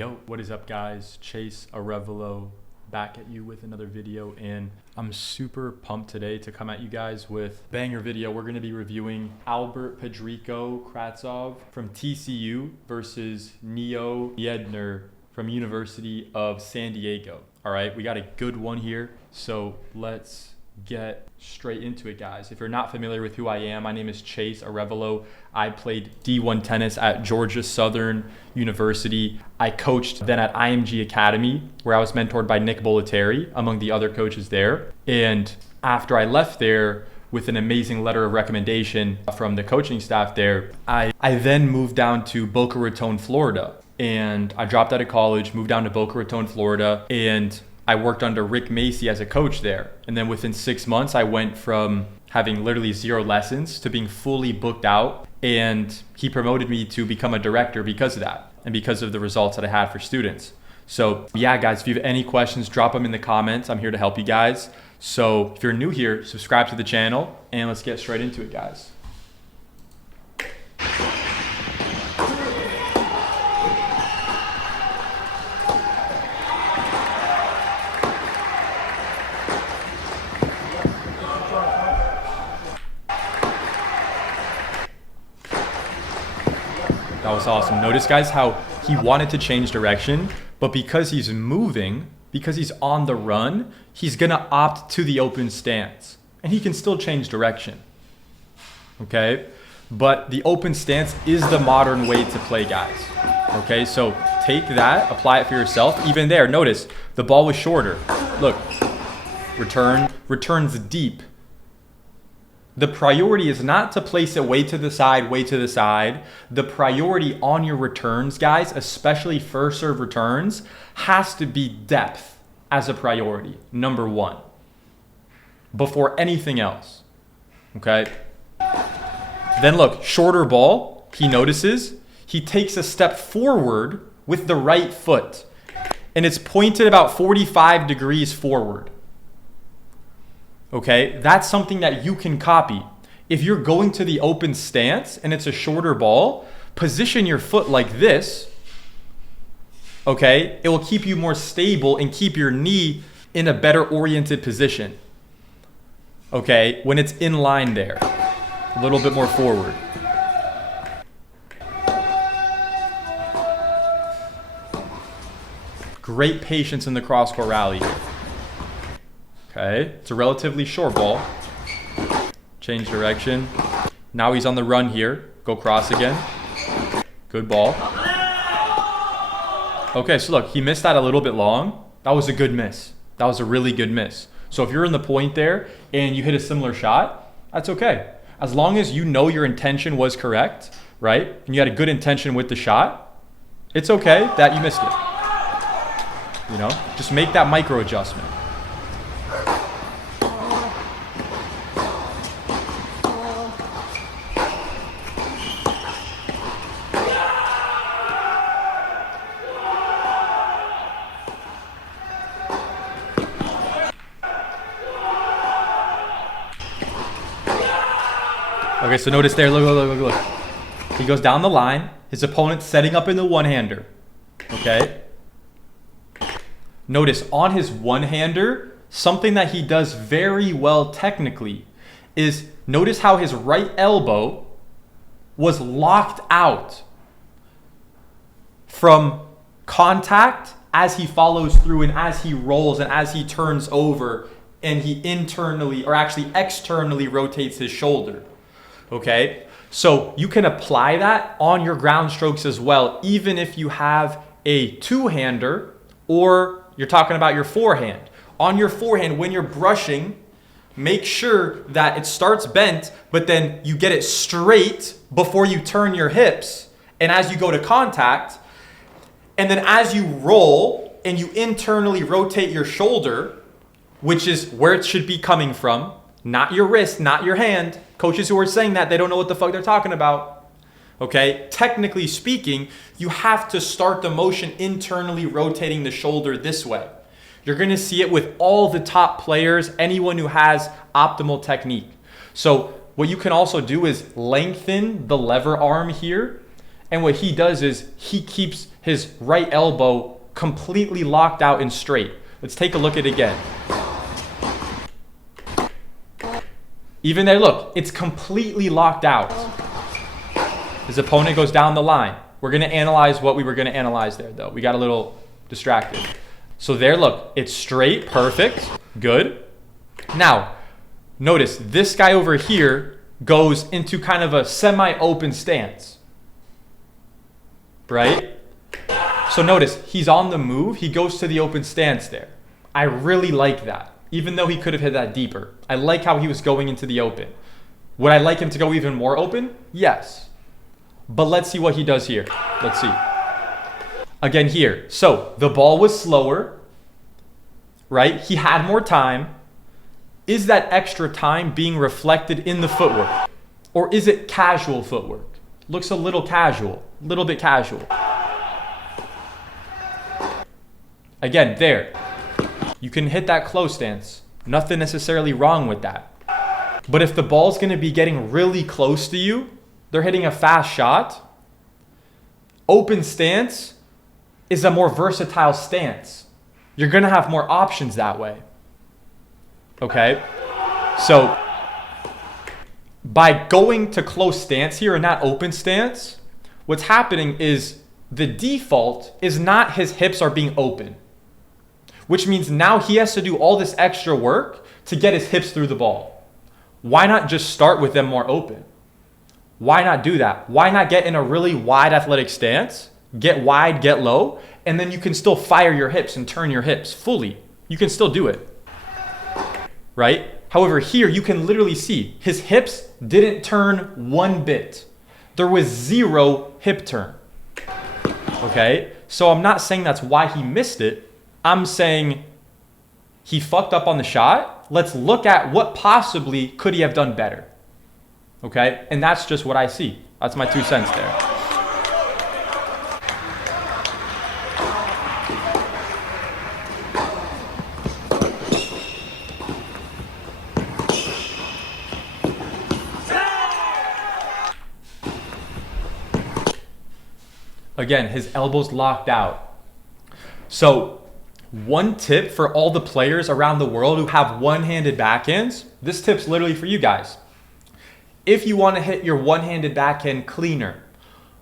Yo, what is up guys? Chase Arevalo back at you with another video, and I'm super pumped today to come at you guys with a banger video. We're going to be reviewing Albert Pedrico Kratsov from TCU versus Neo Yedner from University of San Diego. All right, we got a good one here, so let's get straight into it, guys. If you're not familiar with who I am, my name is Chase Arevalo. I played D1 tennis at Georgia Southern University. I coached then at IMG Academy, where I was mentored by Nick Bollettieri, among the other coaches there. And after I left there with an amazing letter of recommendation from the coaching staff there, I then moved down to Boca Raton, Florida. And I dropped out of college, moved down to Boca Raton, Florida, and I worked under Rick Macy as a coach there. And then within 6 months, I went from having literally 0 lessons to being fully booked out. And he promoted me to become a director because of that and because of the results that I had for students. So yeah, guys, if you have any questions, drop them in the comments. I'm here to help you guys. So if you're new here, subscribe to the channel and let's get straight into it, guys. That was awesome. Notice, guys, how he wanted to change direction, but because he's moving, because he's on the run, he's going to opt to the open stance. And he can still change direction. Okay? But the open stance is the modern way to play, guys. Okay? So take that, apply it for yourself. Even there, notice, the ball was shorter. Look. Returns deep. The priority is not to place it way to the side. The priority on your returns, guys, especially first serve returns, has to be depth as a priority, number one, before anything else, okay? Then look, shorter ball, he notices, he takes a step forward with the right foot, and it's pointed about 45 degrees forward. Okay, that's something that you can copy. If you're going to the open stance and it's a shorter ball, position your foot like this. Okay, it will keep you more stable and keep your knee in a better oriented position. Okay, when it's in line there, a little bit more forward. Great patience in the cross-court rally. Okay, it's a relatively short ball. Change direction. Now he's on the run here. Go cross again. Good ball. Okay, so look, he missed that a little bit long. That was a good miss. That was a really good miss. So if you're in the point there and you hit a similar shot, that's okay. As long as you know your intention was correct, right? And you had a good intention with the shot, it's okay that you missed it. You know, just make that micro adjustment. Okay, so notice there, look. He goes down the line. His opponent's setting up in the one-hander. Okay? Notice on his one-hander, something that he does very well technically is notice how his right elbow was locked out from contact as he follows through and as he rolls and as he turns over and he internally or actually externally rotates his shoulder. Okay, so you can apply that on your ground strokes as well, even if you have a two-hander or you're talking about your forehand. On your forehand, when you're brushing, make sure that it starts bent, but then you get it straight before you turn your hips and as you go to contact. And then as you roll and you internally rotate your shoulder, which is where it should be coming from, not your wrist, not your hand. Coaches who are saying that, they don't know what the fuck they're talking about. Okay, technically speaking, you have to start the motion internally rotating the shoulder this way. You're going to see it with all the top players, anyone who has optimal technique. So what you can also do is lengthen the lever arm here And what he does is he keeps his right elbow completely locked out and straight. Let's take a look at it again. Even there, look, it's completely locked out. His opponent goes down the line. We're going to analyze what we were going to analyze there, though. We got a little distracted. So there, look, it's straight, perfect, good. Now, notice this guy over here goes into kind of a semi-open stance, right? So notice, he's on the move. He goes to the open stance there. I really like that, even though he could have hit that deeper. I like how he was going into the open. Would I like him to go even more open? Yes. But let's see what he does here. Let's see. Again here. So the ball was slower, right? He had more time. Is that extra time being reflected in the footwork? Or is it casual footwork? Looks a little casual, a little bit casual. Again, there. You can hit that close stance. Nothing necessarily wrong with that. But if the ball's going to be getting really close to you, they're hitting a fast shot, open stance is a more versatile stance. You're going to have more options that way. Okay? So by going to close stance here and not open stance, what's happening is the default is not his hips are being open, which means now he has to do all this extra work to get his hips through the ball. Why not just start with them more open? Why not do that? Why not get in a really wide athletic stance, get wide, get low, and then you can still fire your hips and turn your hips fully. You can still do it, right? However, here you can literally see his hips didn't turn one bit. There was zero hip turn, okay? So I'm not saying that's why he missed it. I'm saying he fucked up on the shot. Let's look at what possibly could he have done better. Okay, and that's just what I see. That's my 2 cents there. Again, his elbow's locked out. So one tip for all the players around the world who have one-handed backhands, this tip's literally for you guys. If you want to hit your one-handed backhand cleaner,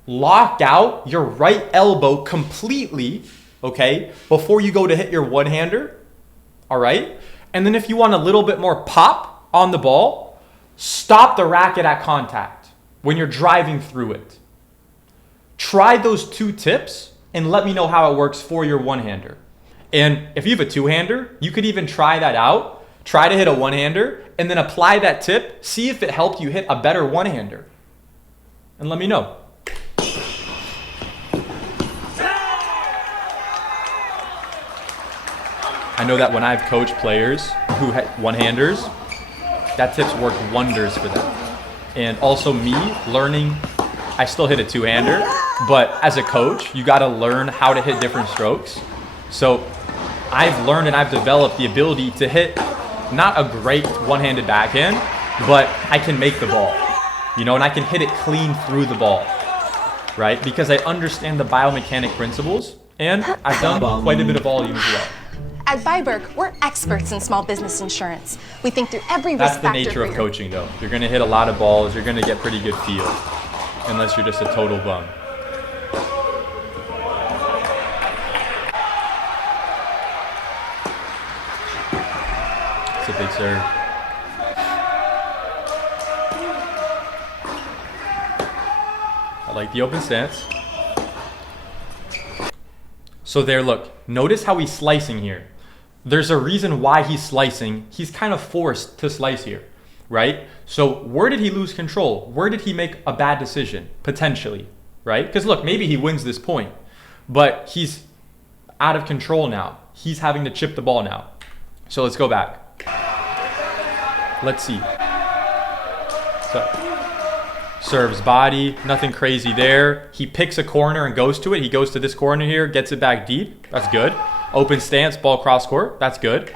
lock out your right elbow completely, okay, before you go to hit your one-hander, all right? And then if you want a little bit more pop on the ball, stop the racket at contact when you're driving through it. Try those 2 tips and let me know how it works for your one-hander. And if you have a two-hander, you could even try that out. Try to hit a one-hander and then apply that tip. See if it helped you hit a better one-hander. And let me know. I know that when I've coached players who had one-handers, that tip's worked wonders for them. And also me learning, I still hit a two-hander, but as a coach, you got to learn how to hit different strokes. So I've learned and I've developed the ability to hit not a great one-handed backhand, but I can make the ball, you know, and I can hit it clean through the ball, right? Because I understand the biomechanic principles and I've done quite a bit of volume as well. At Byberg, we're experts in small business insurance. We think through every risk factor. That's the nature of coaching though. You're gonna hit a lot of balls, you're gonna get pretty good feel, unless you're just a total bum. It's a big serve. I like the open stance. So there, look, notice how he's slicing here. There's a reason why he's slicing. He's kind of forced to slice here, right? So where did he lose control? Where did he make a bad decision, potentially, right? Because look, maybe he wins this point, but he's out of control now. He's having to chip the ball now. So let's go back. Let's see. So, serves body, nothing crazy there. He picks a corner and goes to it. He goes to this corner here, gets it back deep. That's good. Open stance, ball cross court. That's good.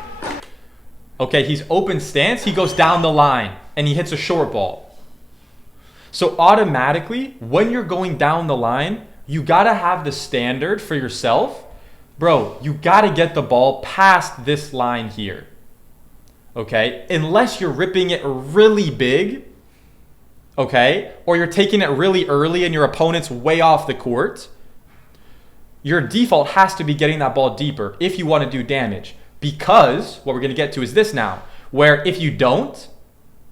Okay, he's open stance. He goes down the line and he hits a short ball. So automatically, when you're going down the line, you got to have the standard for yourself. Bro, you got to get the ball past this line here. Okay? Unless you're ripping it really big, okay? Or you're taking it really early and your opponent's way off the court, your default has to be getting that ball deeper if you want to do damage. Because what we're going to get to is this now, where if you don't,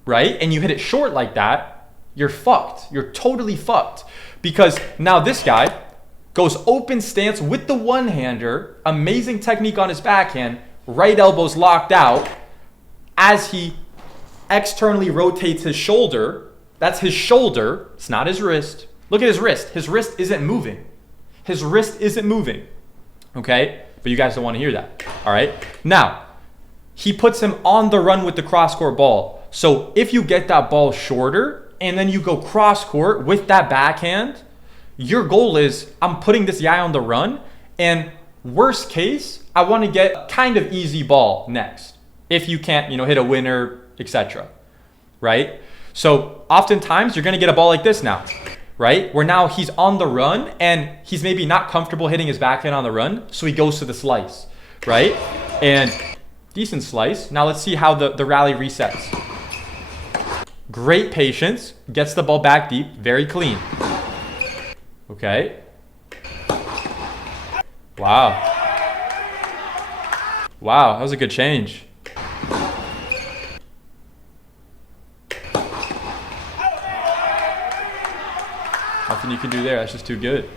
right, and you hit it short like that, you're fucked. You're totally fucked. Because now this guy goes open stance with the one-hander, amazing technique on his backhand, right elbow's locked out. As he externally rotates his shoulder, that's his shoulder, it's not his wrist. Look at his wrist. His wrist isn't moving. His wrist isn't moving, okay? But you guys don't want to hear that, all right? Now, he puts him on the run with the cross-court ball. So if you get that ball shorter and then you go cross-court with that backhand, your goal is, I'm putting this guy on the run, and worst case, I want to get kind of easy ball next. If you can't, hit a winner, etc., right? So oftentimes, you're going to get a ball like this now. Right? Where now he's on the run and he's maybe not comfortable hitting his backhand on the run, so he goes to the slice, right? And decent slice. Now let's see how the rally resets. Great patience, gets the ball back deep, very clean. Okay. Wow. Wow, that was a good change. Nothing you can do there. That's just too good.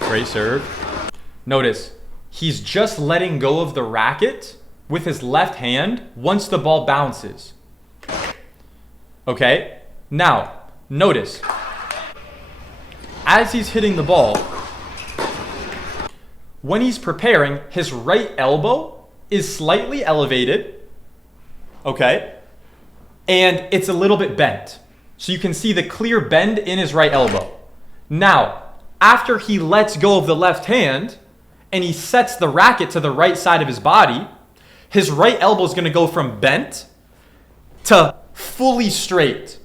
Great serve. Notice, he's just letting go of the racket with his left hand once the ball bounces. Okay? Now, notice, as he's hitting the ball, when he's preparing, his right elbow is slightly elevated. Okay, and it's a little bit bent. So you can see the clear bend in his right elbow. Now, after he lets go of the left hand and he sets the racket to the right side of his body, his right elbow is going to go from bent to fully straight.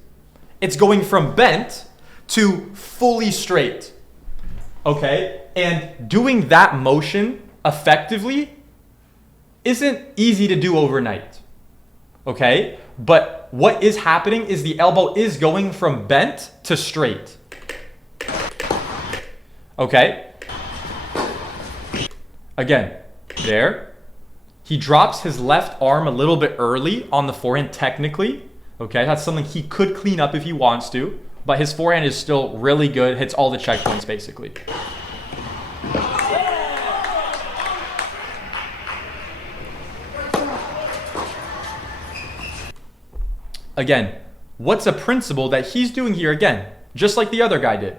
It's going from bent to fully straight. Okay, and doing that motion effectively isn't easy to do overnight. Okay, but what is happening is the elbow is going from bent to straight. Okay, again, there. He drops his left arm a little bit early on the forehand technically. Okay, that's something he could clean up if he wants to, but his forehand is still really good, hits all the checkpoints basically. Again, what's a principle that he's doing here again, just like the other guy did?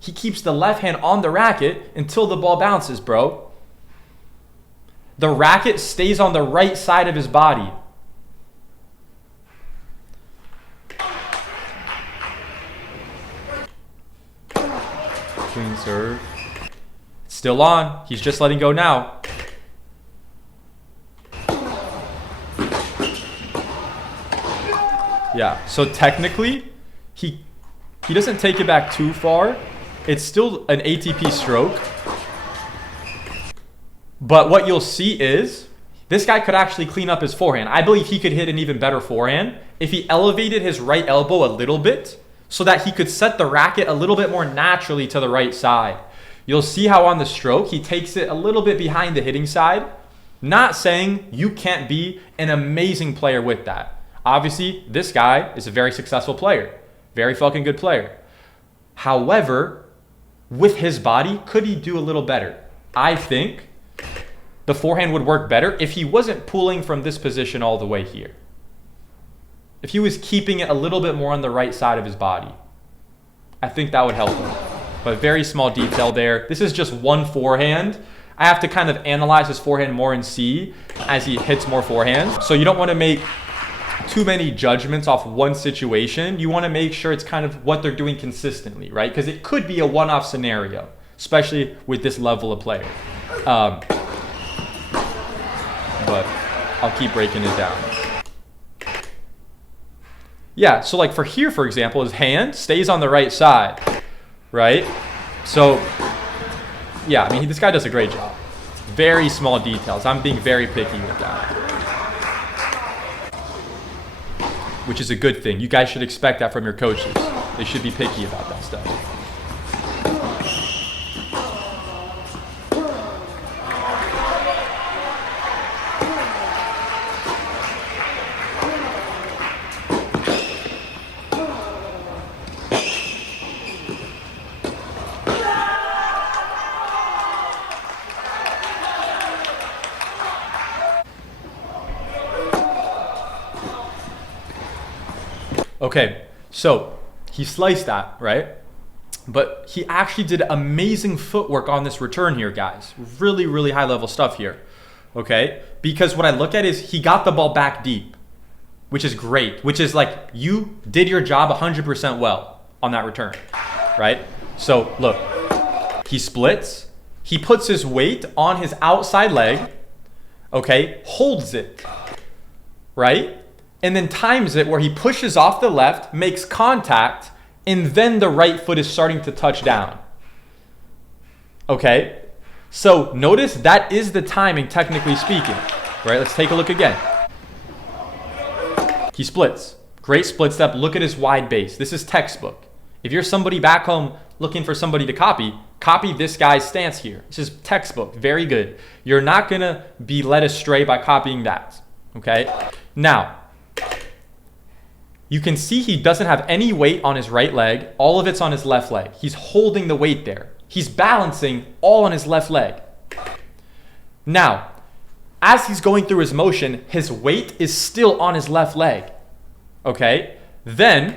He keeps the left hand on the racket until the ball bounces, bro. The racket stays on the right side of his body. Clean serve. Still on. He's just letting go now. Yeah, so technically, he doesn't take it back too far. It's still an ATP stroke. But what you'll see is, this guy could actually clean up his forehand. I believe he could hit an even better forehand if he elevated his right elbow a little bit so that he could set the racket a little bit more naturally to the right side. You'll see how on the stroke, he takes it a little bit behind the hitting side. Not saying you can't be an amazing player with that. Obviously, this guy is a very successful player. Very fucking good player. However, with his body, could he do a little better? I think the forehand would work better if he wasn't pulling from this position all the way here. If he was keeping it a little bit more on the right side of his body. I think that would help him. But very small detail there. This is just one forehand. I have to kind of analyze his forehand more and see as he hits more forehands. So you don't want to make too many judgments off one situation. You want to make sure it's kind of what they're doing consistently, right? Because it could be a one-off scenario, especially with this level of player. But I'll keep breaking it down. Yeah, so like for here, for example, his hand stays on the right side, right? So, yeah, I mean, this guy does a great job. Very small details. I'm being very picky with that, which is a good thing. You guys should expect that from your coaches. They should be picky about that stuff. Okay, so he sliced that, right? But he actually did amazing footwork on this return here, guys. Really, really high level stuff here, okay? Because what I look at is he got the ball back deep, which is great, which is like you did your job 100% well on that return, right? So look, he splits, he puts his weight on his outside leg, okay? Holds it, right? And then times it where he pushes off the left, makes contact, and then the right foot is starting to touch down. Okay? So notice that is the timing, technically speaking. Right? Let's take a look again. He splits. Great split step. Look at his wide base. This is textbook. If you're somebody back home looking for somebody to copy this guy's stance here. This is textbook. Very good. You're not going to be led astray by copying that. Okay? Now, you can see he doesn't have any weight on his right leg. All of it's on his left leg. He's holding the weight there. He's balancing all on his left leg. Now, as he's going through his motion, his weight is still on his left leg. Okay? Then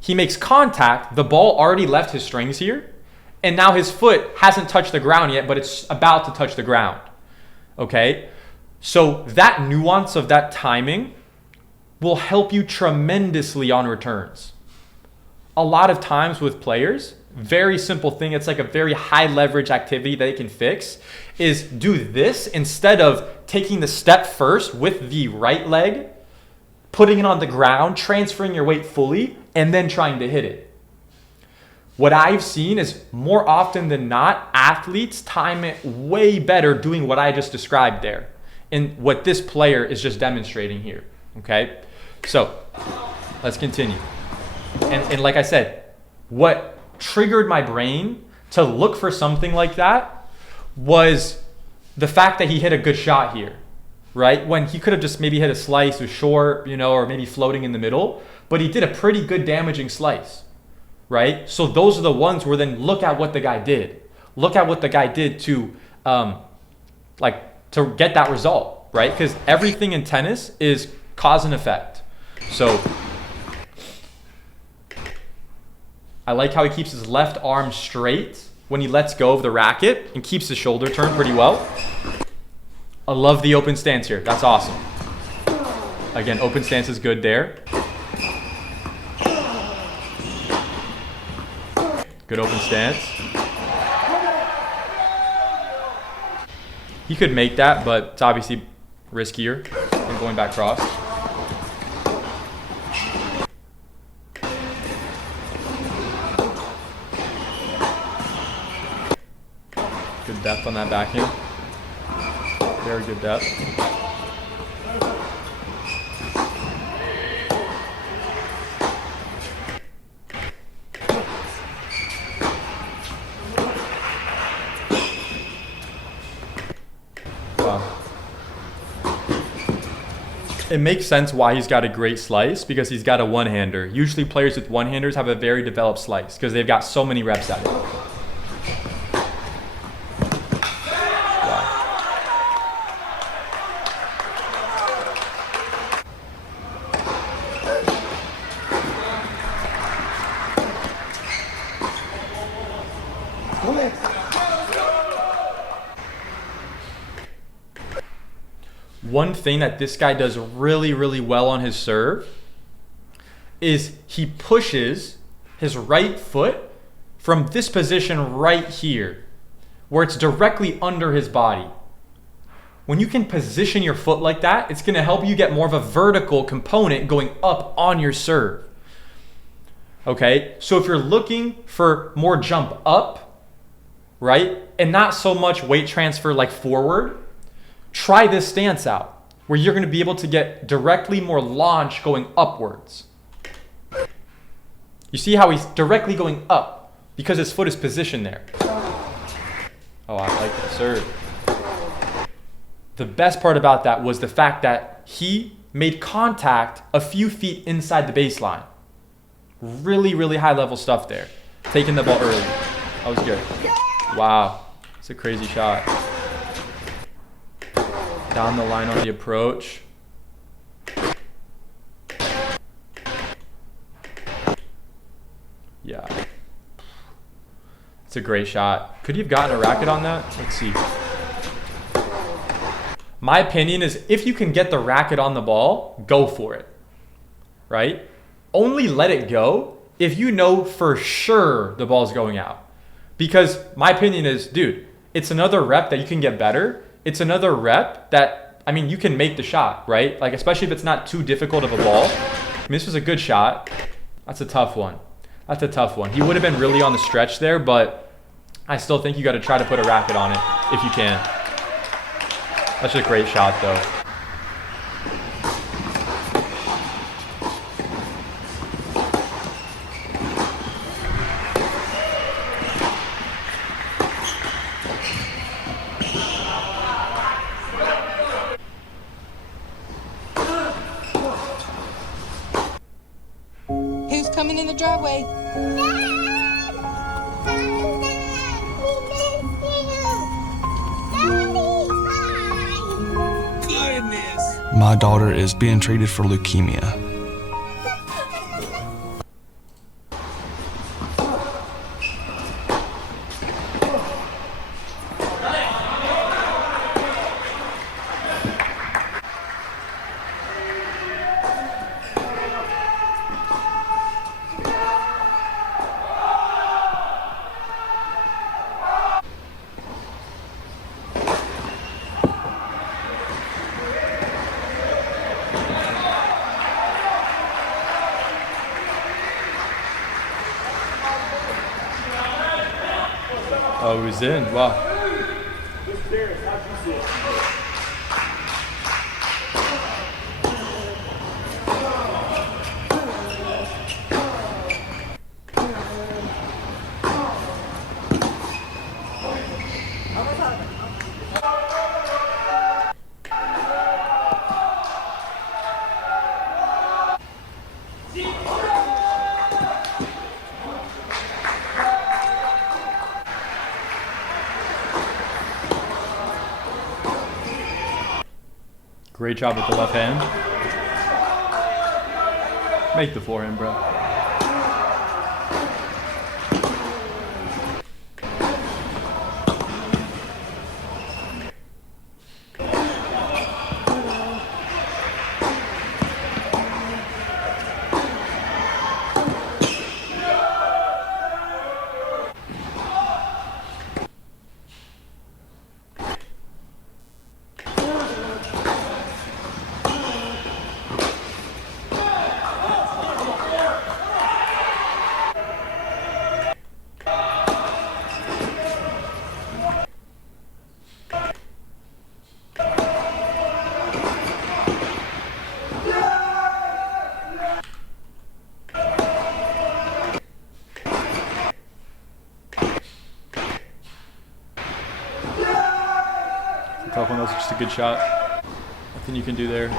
he makes contact. The ball already left his strings here. And now his foot hasn't touched the ground yet, but it's about to touch the ground. Okay? So that nuance of that timing will help you tremendously on returns. A lot of times with players, very simple thing, it's like a very high leverage activity that they can fix, is do this instead of taking the step first with the right leg, putting it on the ground, transferring your weight fully, and then trying to hit it. What I've seen is more often than not, athletes time it way better doing what I just described there, and what this player is just demonstrating here, okay? So let's continue. And like I said, what triggered my brain to look for something like that was the fact that he hit a good shot here, right? When he could have just maybe hit a slice with short, or maybe floating in the middle, but he did a pretty good damaging slice, right? So those are the ones where then look at what the guy did. Look at what the guy did to get that result, right? Because everything in tennis is cause and effect. So I like how he keeps his left arm straight when he lets go of the racket and keeps his shoulder turned pretty well. I love the open stance here. That's awesome. Again, open stance is good there. Good open stance. He could make that, but it's obviously riskier than going back cross. Good depth on that backhand. Very good depth. Wow. It makes sense why he's got a great slice, because he's got a one-hander. Usually players with one-handers have a very developed slice because they've got so many reps at it. One thing that this guy does really, really well on his serve is he pushes his right foot from this position right here, where it's directly under his body. When you can position your foot like that, it's gonna help you get more of a vertical component going up on your serve. Okay, so if you're looking for more jump up, right, and not so much weight transfer like forward, try this stance out where you're gonna be able to get directly more launch going upwards. You see how he's directly going up because his foot is positioned there. Oh, I like that serve. The best part about that was the fact that he made contact a few feet inside the baseline. Really, really high level stuff there. Taking the ball early. That was good. Wow. It's a crazy shot. Down the line on the approach. Yeah. It's a great shot. Could he have gotten a racket on that? Let's see. My opinion is if you can get the racket on the ball, go for it. Right? Only let it go if you know for sure the ball's going out. Because my opinion is, dude, it's another rep that you can get better. It's another rep that, I mean, you can make the shot, right? Like, especially if it's not too difficult of a ball. I mean, this was a good shot. That's a tough one. That's a tough one. He would have been really on the stretch there, but I still think you got to try to put a racket on it if you can. That's a great shot, though. Who's coming in the driveway? My daughter is being treated for leukemia. Oh, he was in. Wow. Great job with the left hand. Make the forehand, bro. Tough one, that was just a good shot. Nothing you can do there.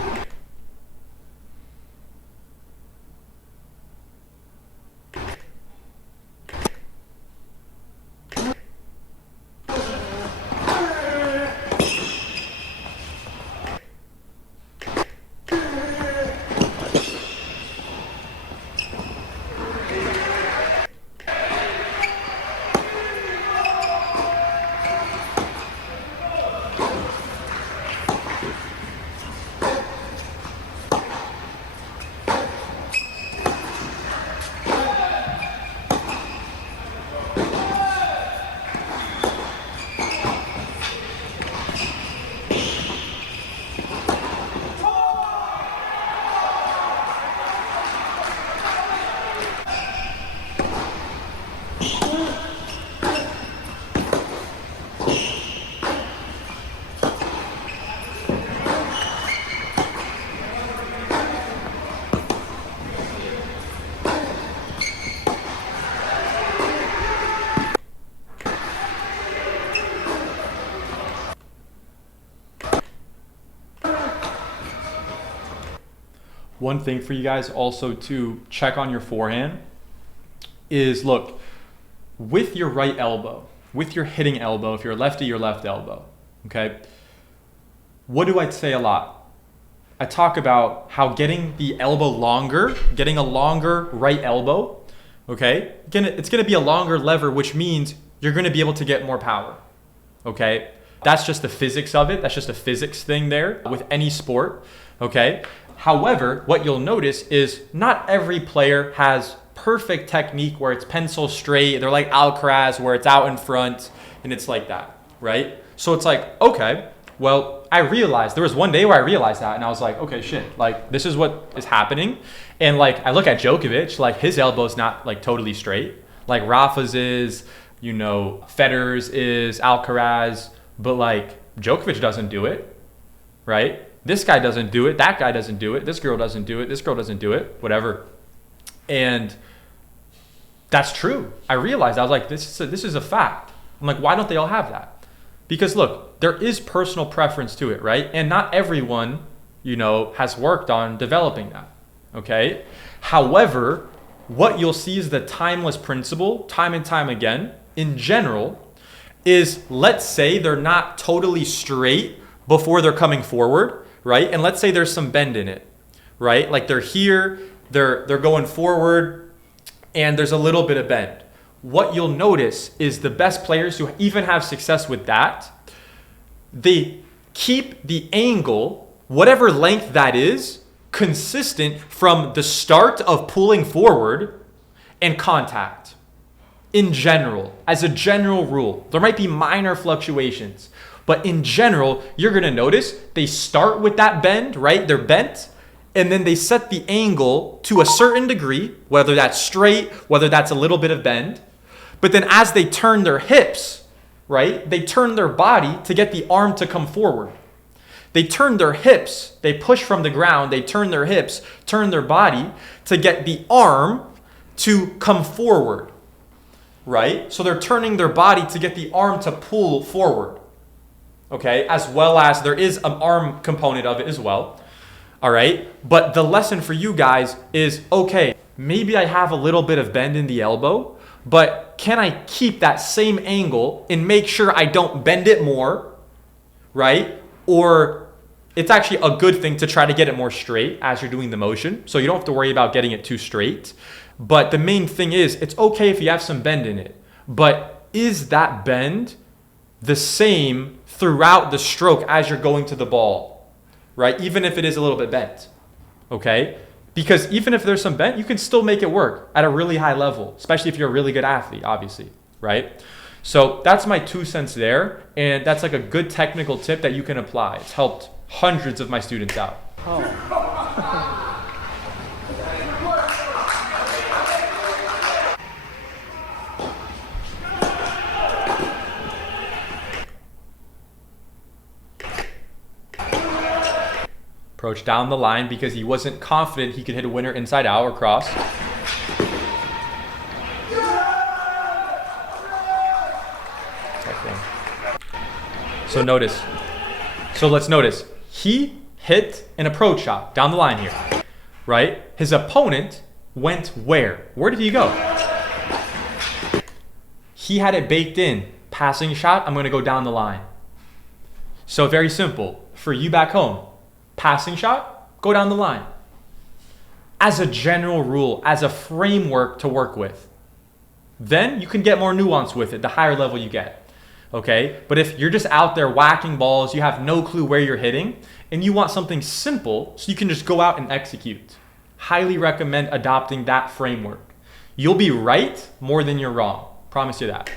One thing for you guys also to check on your forehand is, look, with your right elbow, with your hitting elbow, if you're lefty, your left elbow, okay? What do I say a lot? I talk about how getting the elbow longer, getting a longer right elbow, okay? It's gonna be a longer lever, which means you're gonna be able to get more power, okay? That's just the physics of it. That's just a physics thing there with any sport, okay? However, what you'll notice is not every player has perfect technique where it's pencil straight. They're like Alcaraz where it's out in front and it's like that, right? So it's like, okay, well, I realized there was one day where I realized that and I was like, okay, shit, like this is what is happening. And like, I look at Djokovic, like his elbow's not like totally straight. Like Rafa's is, you know, Federer's is, Alcaraz, but like Djokovic doesn't do it, right? This guy doesn't do it. That guy doesn't do it. This girl doesn't do it. This girl doesn't do it, whatever. And that's true. I realized, I was like, this is a fact. I'm like, why don't they all have that? Because look, there is personal preference to it, right? And not everyone, you know, has worked on developing that, okay? However, what you'll see is the timeless principle, time and time again, in general, is let's say they're not totally straight before they're coming forward, right? And let's say there's some bend in it, right? Like they're here, they're going forward, and there's a little bit of bend. What you'll notice is the best players who even have success with that, they keep the angle, whatever length that is, consistent from the start of pulling forward and contact. In general, as a general rule, there might be minor fluctuations, but in general, you're gonna notice they start with that bend, right? They're bent, and then they set the angle to a certain degree, whether that's straight, whether that's a little bit of bend. But then as they turn their hips, right? They turn their body to get the arm to come forward. They turn their hips, they push from the ground, they turn their hips, turn their body to get the arm to come forward. Right? So they're turning their body to get the arm to pull forward. Okay? As well as there is an arm component of it as well. All right? But the lesson for you guys is, okay, maybe I have a little bit of bend in the elbow, but can I keep that same angle and make sure I don't bend it more? Right? Or it's actually a good thing to try to get it more straight as you're doing the motion. So you don't have to worry about getting it too straight. But the main thing is, it's okay if you have some bend in it, but is that bend the same throughout the stroke as you're going to the ball, right? Even if it is a little bit bent, okay? Because even if there's some bent, you can still make it work at a really high level, especially if you're a really good athlete, obviously, right? So that's my 2 cents there, and that's like a good technical tip that you can apply. It's helped hundreds of my students out. Approach down the line because he wasn't confident he could hit a winner inside out or cross. So let's notice. He hit an approach shot down the line here, right? His opponent went where? Where did he go? He had it baked in. Passing shot, I'm going to go down the line. So very simple. For you back home, passing shot, go down the line. As a general rule, as a framework to work with. Then you can get more nuance with it the higher level you get. Okay? But if you're just out there whacking balls, you have no clue where you're hitting, and you want something simple so you can just go out and execute, highly recommend adopting that framework. You'll be right more than you're wrong. Promise you that.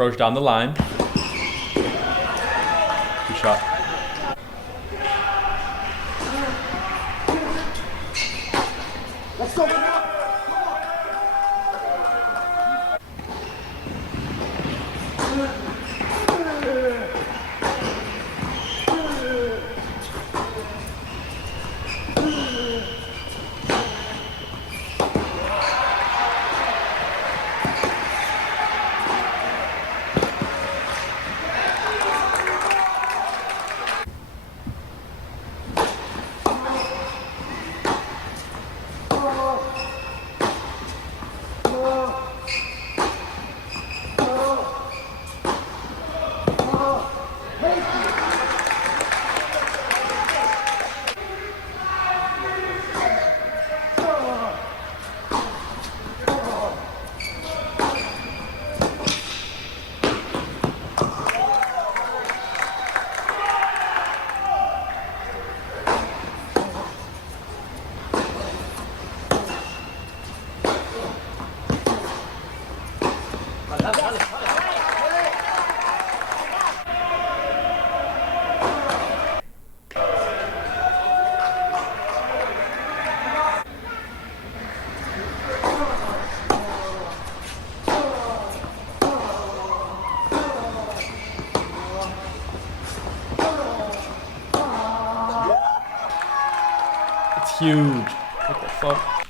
Approach down the line. Good shot. Let's go. It's huge. What the fuck?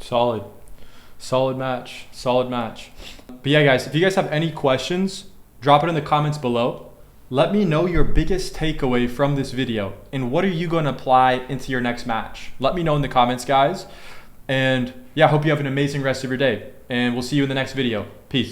Solid. Solid match. Solid match. But yeah, guys, if you guys have any questions, drop it in the comments below. Let me know your biggest takeaway from this video and what are you going to apply into your next match. Let me know in the comments, guys. And yeah, I hope you have an amazing rest of your day. And we'll see you in the next video. Peace.